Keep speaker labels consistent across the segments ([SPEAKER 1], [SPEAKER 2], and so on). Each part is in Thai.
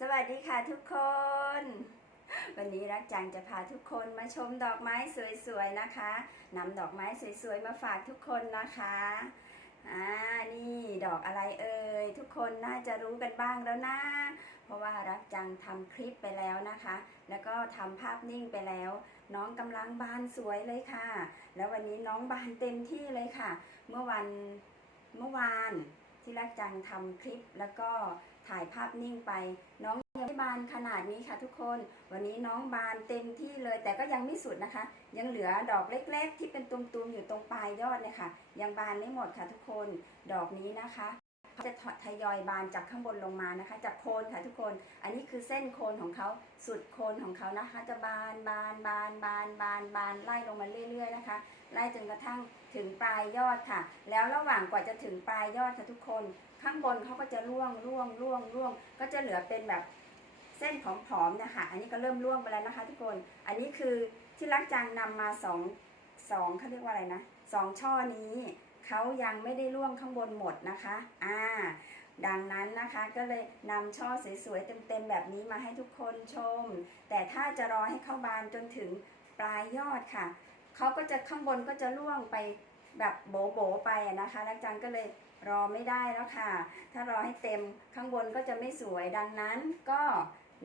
[SPEAKER 1] สวัสดีค่ะทุกคน วันนี้รักจังจะพาทุกคนมาชมดอกไม้สวยๆนะคะนำดอกไม้สวยๆมาฝากทุกคนนะคะอ่านี่ดอกอะไรเอ่ยทุกคนน่าจะรู้กันบ้างแล้วนะเพราะว่ารักจังทำคลิปไปแล้วนะคะ แล้วก็ทำภาพนิ่งไปแล้ว น้องกำลังบานสวยเลยค่ะ แล้ววันนี้น้องบานเต็มที่เลยค่ะ เมื่อวันเมื่อวาน ที่รักจังทำคลิป แล้วก็ถ่ายภาพนิ่งไป น้องยังไม่บานขนาดนี้ค่ะทุกคน วันนี้น้องบานเต็มที่เลย แต่ก็ยังไม่สุดนะคะ ยังเหลือดอกเล็ก ๆ ที่เป็นตุ่มๆอยู่ตรงปลายยอดเลยค่ะ ยังบานไม่หมดค่ะทุกคน ดอกนี้นะคะ เขาจะทยอยบานจากข้างบนลงมานะคะ จากโคนค่ะทุกคน อันนี้คือเส้นโคนของเขาสุดโคนของเขานะคะ จะบานบานบานบานบานบานไล่ลงมาเรื่อยๆนะคะไล่จนกระทั่งถึงปลายยอดค่ะ แล้วระหว่างกว่าจะถึงปลายยอดค่ะทุกคน ข้างบนเขาก็จะร่วงร่วงร่วงร่วง ก็จะเหลือเป็นแบบเส้นผอมๆนะคะ อันนี้ก็เริ่มร่วงไปแล้วนะคะ ทุกคน อันนี้คือที่รักจังนำมาสองสองเขาเรียกว่าอะไรนะสองช่อนี้ เขายังไม่ได้ร่วงข้างบนหมดนะคะ อ่า ดังนั้นนะคะก็เลยนำช่อสวยๆเต็มๆแบบนี้มาให้ทุกคนชม แต่ถ้าจะรอให้เข้าบานจนถึงปลายยอดค่ะเขาก็จะข้างบนก็จะร่วงไปแบบโบ๋ๆไปนะคะรักจังก็เลยรอไม่ได้แล้วค่ะ ถ้ารอให้เต็มข้างบนก็จะไม่สวยดังนั้นก็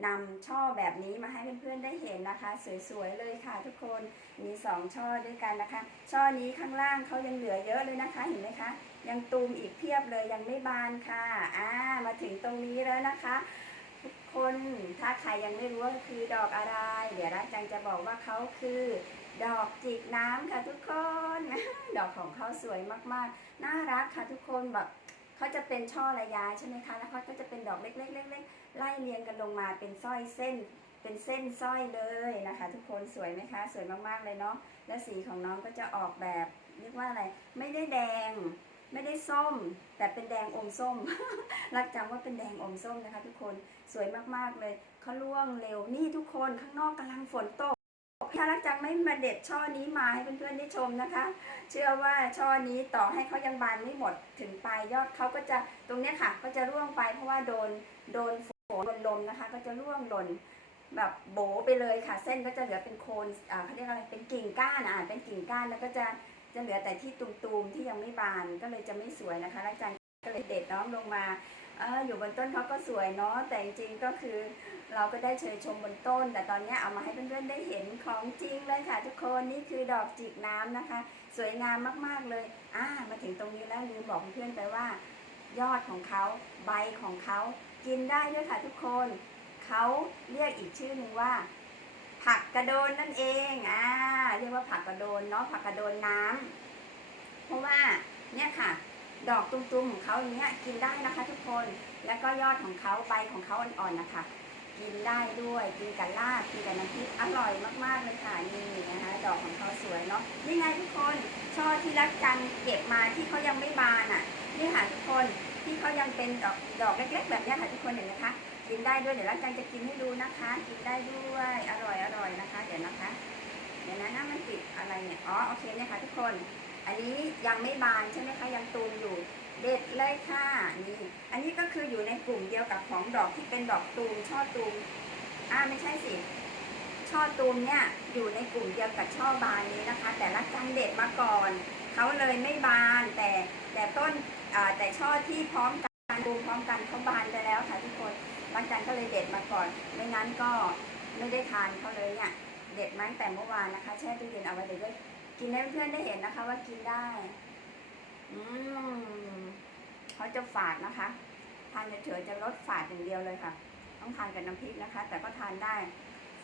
[SPEAKER 1] นำช่อแบบนี้มาให้เพื่อนๆได้เห็นนะคะ สวยๆเลยค่ะทุกคนมีสองช่อด้วยกันนะคะ ช่อนี้ข้างล่างเขายังเหลือเยอะเลยนะคะ เห็นไหมคะ ยังตูมอีกเพียบเลยยังไม่บานค่ะอ่ามาถึงตรงนี้แล้วนะคะ ทุกคนถ้าใครยังไม่รู้ว่าคือดอกอะไร เดี๋ยวรัจังจะบอกว่าเขาคือ ดอกจิกน้ำค่ะทุกคน ดอกของเขาสวยมากๆ น่ารักค่ะทุกคนแบบ เขาจะเป็นช่อระยะใช่ไหมคะแล้วเขาก็จะเป็นดอกเล็กๆเล็กๆไล่เรียงกันลงมาเป็นสร้อยเส้น เป็นเส้นสร้อยเลยนะคะ ทุกคนสวยไหมคะ สวยมากๆเลยเนาะและสีของน้องก็จะออกแบบเรียกว่าอะไรไม่ได้แดงไม่ได้ส้ม แต่เป็นแดงอมส้ม รักจังว่าเป็นแดงอมส้มนะคะ ทุกคนสวยมากๆเลยเขาล่วงเร็วนี่ทุกคนข้างนอกกำลังฝนตก ถ้ารักจังไม่มาเด็ดช่อนี้มาให้เพื่อนๆได้ชมนะคะ เชื่อว่าช่อนี้ต่อให้เขายังบานไม่หมดถึงปลายยอดเขาก็จะตรงเนี้ยค่ะ ก็จะร่วงไปเพราะว่าโดนโดนฝนโดนลมนะคะ ก็จะร่วงหล่นแบบโบไปเลยค่ะ เส้นก็จะเหลือเป็นโคนอ่าเขาเรียกอะไรเป็นกิ่งก้านอะเป็นกิ่งก้านแล้วก็จะจะเหลือแต่ที่ตุ่มๆที่ยังไม่บานก็เลยจะไม่สวยนะคะรักจังก็เลยเด็ดน้องลงมา อออยู่บนต้นเขาก็สวยเนาะแต่จริงๆก็คือ เราก็ได้เชยชมบนต้น แต่ตอนนี้เอามาให้เพื่อนๆได้เห็นของจริงเลยค่ะ ทุกคนนี่คือดอกจิกน้ำนะคะ สวยงามมากๆเลยอ่ามาถึงตรงนี้แล้วลืมบอกเพื่อนๆไปว่า ยอดของเขาใบของเขากินได้ด้วยค่ะทุกคนเขาเรียกอีกชื่อหนึ่งว่า ผักกระโดนนั่นเองอ่าเรียกว่าผักกระโดนเนาะผักกระโดนน้ำเพราะว่าเนี่ยค่ะ ดอกตุ้มๆของเขาอย่างเงี้ยกินได้นะคะทุกคนแล้วก็ยอดของเขาใบของเขาอ่อนๆนะคะ กินได้ด้วยกินกับลาบกินกับน้ำพริกอร่อยมากๆเลยค่ะนี่นะคะ ดอกของเขาสวยเนาะนี่ไงทุกคนช่อที่รักจังเก็บมาที่เขายังไม่บานอะนี่ค่ะทุกคนที่เขายังเป็นดอกดอกเล็ก ๆ แบบเนี้ยค่ะทุกคนเห็นไหมคะ กินได้ด้วยเดี๋ยวรักจังจะกินให้ดูนะคะ กินได้ด้วยอร่อยอร่อยนะคะ เดี๋ยวนะคะ เดี๋ยวนะนะมันติดอะไรเนี่ยอ๋อโอเคเนี่ยค่ะทุกคน อันนี้ยังไม่บานใช่ไหมคะยังตูมอยู่เด็ดเลยค่ะนี่อันนี้ก็คืออยู่ในกลุ่มเดียวกับของดอกที่เป็นดอกตูมช่อตูมอ่าไม่ใช่สิช่อตูมเนี่ยอยู่ในกลุ่มเดียวกับช่อบานนี้นะคะ แต่ละจังเด็ดมาก่อนเขาเลยไม่บานแต่แต่ต้นอ่าแต่ช่อที่พร้อมกันตูมพร้อมกันเขาบานไปแล้วค่ะทุกคนรักจันก็เลยเด็ดมาก่อน ไม่งั้นก็ไม่ได้ทานเขาเลยเนี่ยเด็ดมาตั้งแต่เมื่อวานนะคะแช่ตู้เย็นเอาไว้เดี๋ยด้วย กินให้เพื่อนได้เห็นนะคะ ว่ากินได้ อืมเขาจะฝาดนะคะ ทานเฉยๆจะลดฝาดอย่างเดียวเลยค่ะ ต้องทานกับน้ำพริกนะคะ แต่ก็ทานได้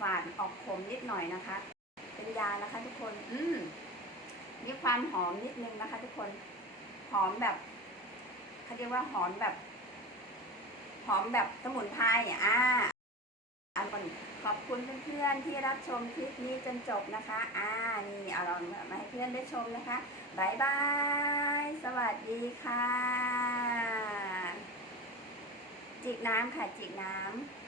[SPEAKER 1] ฝาดออกขมนิดหน่อยนะคะ เป็นยานะคะ ทุกคน อืมมีความหอมนิดนึงนะคะ ทุกคน หอมแบบเขาเรียกว่าหอมแบบ หอมแบบสมุนไพรอ่าอันก่อนข อบคุณเพื่อนๆที่รับชมคลิปนี้จนจบนะคะ อ่า นี่เอาลองมาให้เพื่อนได้ชมนะคะบายบาย สวัสดีค่ะ จิกน้ำค่ะ จิกน้ำ